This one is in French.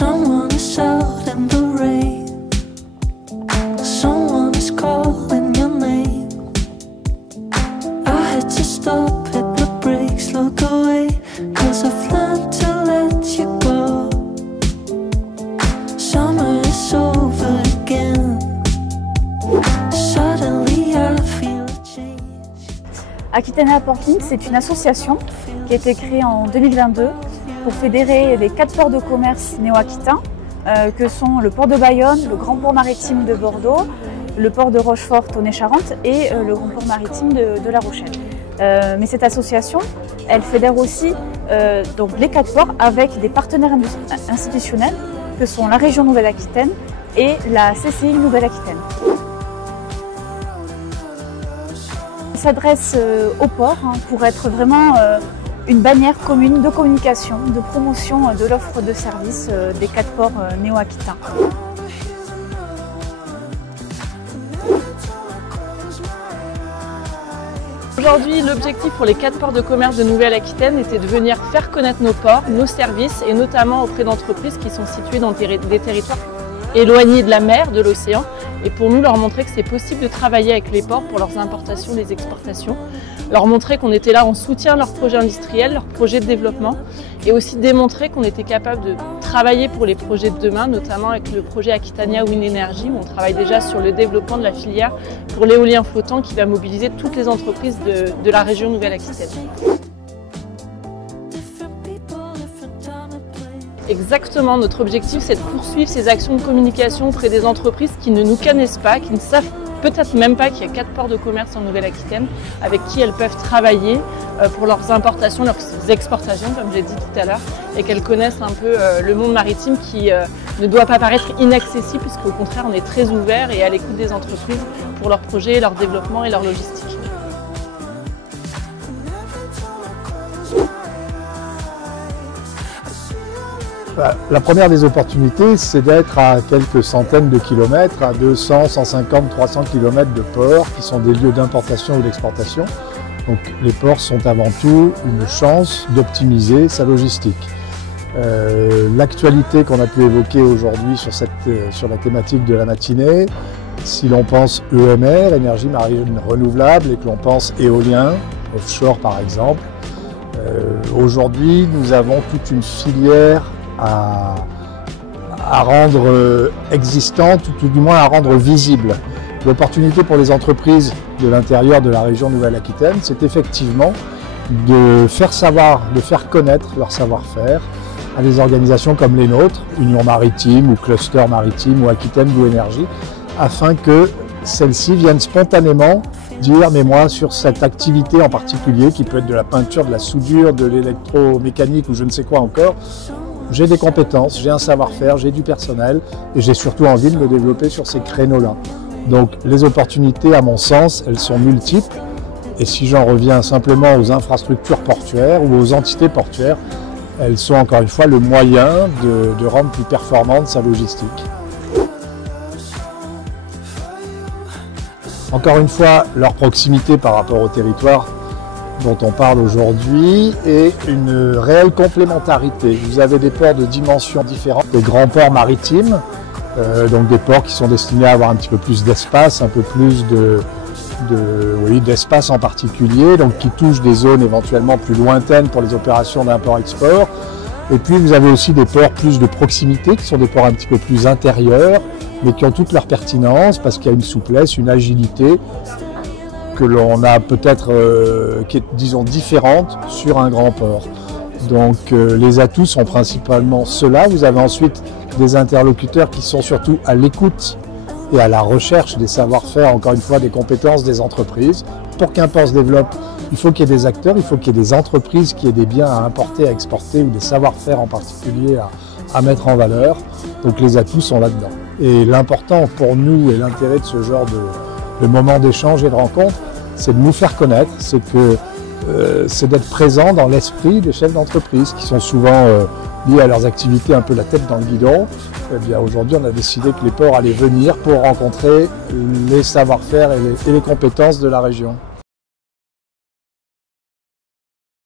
Someone is out in the rain. Someone is calling your name. I had to stop, hit the brakes, look away, 'cause I've learned to let you go. Summer is over again. Suddenly I feel a change. Aquitania Porting, c'est une association qui a été créée en 2022 pour fédérer les 4 ports de commerce néo-aquitains que sont le port de Bayonne, le grand port maritime de Bordeaux, le port de Rochefort Tonnet-Charente et le grand port maritime de La Rochelle. Mais cette association, elle fédère aussi donc les 4 ports avec des partenaires institutionnels que sont la région Nouvelle-Aquitaine et la CCI Nouvelle-Aquitaine. Elle s'adresse aux ports pour être vraiment une bannière commune de communication, de promotion de l'offre de services des 4 ports néo-aquitains. Aujourd'hui, l'objectif pour les 4 ports de commerce de Nouvelle-Aquitaine était de venir faire connaître nos ports, nos services et notamment auprès d'entreprises qui sont situées dans des territoires éloignés de la mer, de l'océan, et pour nous leur montrer que c'est possible de travailler avec les ports pour leurs importations, les exportations, leur montrer qu'on était là en soutien de leurs projets industriels, leurs projets de développement, et aussi démontrer qu'on était capable de travailler pour les projets de demain, notamment avec le projet Aquitania Wind Energy, où on travaille déjà sur le développement de la filière pour l'éolien flottant qui va mobiliser toutes les entreprises de la région Nouvelle-Aquitaine. Exactement, notre objectif c'est de poursuivre ces actions de communication auprès des entreprises qui ne nous connaissent pas, qui ne savent peut-être même pas qu'il y a 4 ports de commerce en Nouvelle-Aquitaine avec qui elles peuvent travailler pour leurs importations, leurs exportations comme j'ai dit tout à l'heure, et qu'elles connaissent un peu le monde maritime qui ne doit pas paraître inaccessible puisqu'au contraire on est très ouvert et à l'écoute des entreprises pour leurs projets, leur développement et leur logistique. La première des opportunités, c'est d'être à quelques centaines de kilomètres, à 200, 150, 300 kilomètres de ports qui sont des lieux d'importation ou d'exportation. Donc les ports sont avant tout une chance d'optimiser sa logistique. L'actualité qu'on a pu évoquer aujourd'hui sur la thématique de la matinée, si l'on pense EMR, énergie marine renouvelable, et que l'on pense éolien, offshore par exemple, aujourd'hui nous avons toute une filière à rendre existante, ou tout du moins à rendre visible. L'opportunité pour les entreprises de l'intérieur de la région Nouvelle-Aquitaine, c'est effectivement de faire savoir, de faire connaître leur savoir-faire à des organisations comme les nôtres, Union Maritime ou Cluster Maritime ou Aquitaine Blue Energy, afin que celles-ci viennent spontanément dire mais moi sur cette activité en particulier, qui peut être de la peinture, de la soudure, de l'électromécanique ou je ne sais quoi encore, j'ai des compétences, j'ai un savoir-faire, j'ai du personnel et j'ai surtout envie de me développer sur ces créneaux-là. Donc les opportunités, à mon sens, elles sont multiples. Et si j'en reviens simplement aux infrastructures portuaires ou aux entités portuaires, elles sont encore une fois le moyen de rendre plus performante sa logistique. Encore une fois, leur proximité par rapport au territoire dont on parle aujourd'hui est une réelle complémentarité. Vous avez des ports de dimensions différentes, des grands ports maritimes, donc des ports qui sont destinés à avoir un petit peu plus d'espace, un peu plus d'espace en particulier, donc qui touchent des zones éventuellement plus lointaines pour les opérations d'import-export. Et puis vous avez aussi des ports plus de proximité, qui sont des ports un petit peu plus intérieurs, mais qui ont toute leur pertinence parce qu'il y a une souplesse, une agilité que l'on a peut-être, qui est, disons, différente sur un grand port. Donc les atouts sont principalement ceux-là. Vous avez ensuite des interlocuteurs qui sont surtout à l'écoute et à la recherche des savoir-faire, encore une fois, des compétences des entreprises. Pour qu'un port se développe, il faut qu'il y ait des acteurs, il faut qu'il y ait des entreprises qui aient des biens à importer, à exporter, ou des savoir-faire en particulier à mettre en valeur. Donc les atouts sont là-dedans. Et l'important pour nous et l'intérêt de ce genre de moment d'échange et de rencontre, c'est de nous faire connaître, c'est d'être présent dans l'esprit des chefs d'entreprise qui sont souvent liés à leurs activités un peu la tête dans le guidon. Eh bien aujourd'hui, on a décidé que les ports allaient venir pour rencontrer les savoir-faire et les compétences de la région.